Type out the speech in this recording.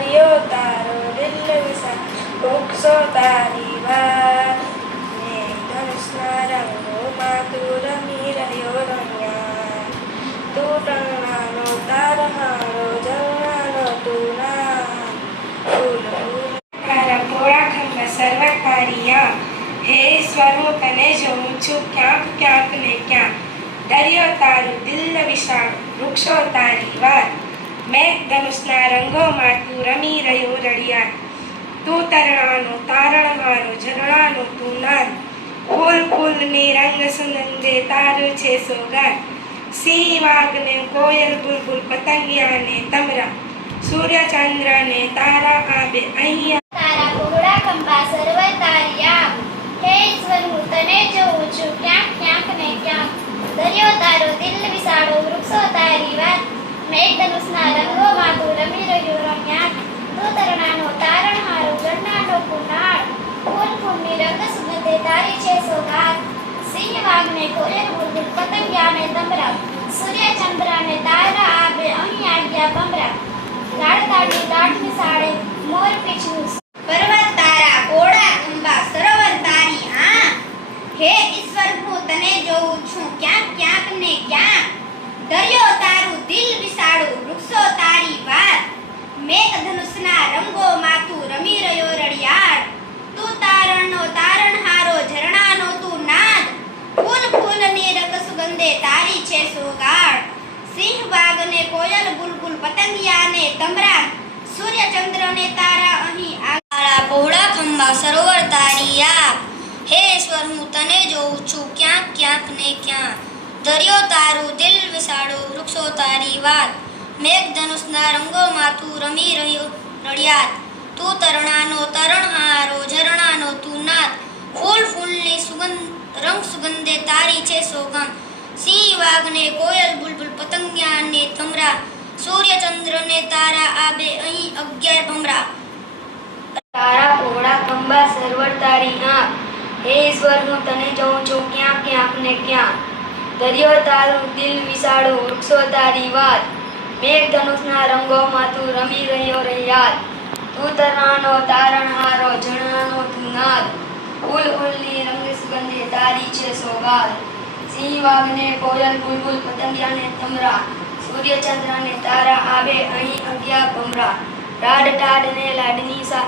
દરિયો તારો દિલ વિસા વૃક્ષો તારી વાત ને ધનુષના રંગોમાં તું રમી રહ્યો રમ્યા તું ટણાનો તારહારો જલનાનો તું ના ફૂલ ફૂલ તારા ભોળા ખંભા સર્વકારિયા હે ઈશ્વર હું તને જોઉં છું ક્યાંક ક્યાંક ને ક્યાંક દરિયો તારું દિલ વિશાળ વૃક્ષો તારી વાત મેઘધનુષના રંગોમાં તું રમી રહ્યો રળિયા તું તરણાનો તારણહારો ઝરણાનો તું નાદ ફૂલ ફૂલની રંગ સુગંધે તારું છે સોગાદ સિંહ વાઘને કોયલ બુલબુલ પતંગિયા ને તમરા સૂર્ય ચંદ્ર ને તારા આબે અહીંયા તારા પહોળા ખંભા સર્વ તારિયા હે ઈશ્વર હું તને જોઉં છું ક્યાંક ક્યાંક ને ક્યાંક દરિયો તારો દિલ વિશાળો વૃક્ષો તારી વાત મેઘધનુષના રંગોમાં તું રમી રહ્યો રમ્યા તું તરણાનો તારણહારો ઝરણાનો કુનાળ ફૂલ ફૂલની રંગ સુગંધે તારી છે સોગાદ સિંહ વાઘને કોયલ બુલબુલ પતંગિયા ને તમરા સૂર્ય ચંદ્ર ને તારા આબે અહીં આવ્યા બમરા લાડતાડની દાઢની સાડે મોર પીછનું પર્વત તારા પોળા ખંભા સરોવર તારી આ હે ઈશ્વર હું તને જોઉં છું ક્યાંક ક્યાંક ને ક્યાંક દરિયો તારું દિલ વિશાળું વૃક્ષો તારી વાત મેઘધનુષના રંગોમાં તું રમી રહ્યો રળિયાળ તું તારણનો તારણહારો ઝરણાનો તું નાદ ફૂલ ફૂલની રંગ સુગંધે તારી છે સોગાળ સિંહ વાઘને કોયલ બુલબુલ પતંગિયા ને તમરા સૂર્ય ચંદ્ર ને તારા અહીં તારા પહોળા ખંભા સરોવર તારી આ હે ઈશ્વર હું તને જોઉં છું ક્યાંક ક્યાંક ને ક્યાંક દરિયો તારું દિલ વિશાળો વૃક્ષો તારી વાત મેઘધનુષના રંગોમાં તું રમી રહ્યો રળિયાત તું તરણાનો તરણહારો ઝરણાનો તું નાદ ફૂલ ફૂલની રંગ સુગંધે તારી છે સોગંદ સિંહ વાઘને કોયલ બુલબુલ પતંગિયા ને તમરા સૂર્ય ચંદ્ર ને તારા આબે અહીં 11 ભમરા તારા પહોળા ખંભા સર્વર તારી આંખ હે ઈશ્વર હું તને જોઉં છું ક્યાંક ક્યાંક ને ક્યાંક દરિયો તારું દિલ વિશાળું વૃક્ષો તારી વાત મેઘધનુષના રંગોમાં તું રમી રહ્યો રળિયાત તું તરણાનો તારણહારો ઝરણાનો તું નાદ ફૂલ ફૂલની રંગ સુગંધે તારી છે સોગાદ સિંહ વાઘને કોયલ બુલબુલ પતંગિયા ને તમરા સૂર્ય ચંદ્ર ને તારા આબે અહીં 11 ભમરા રાડ ટાડ ને લાડની સા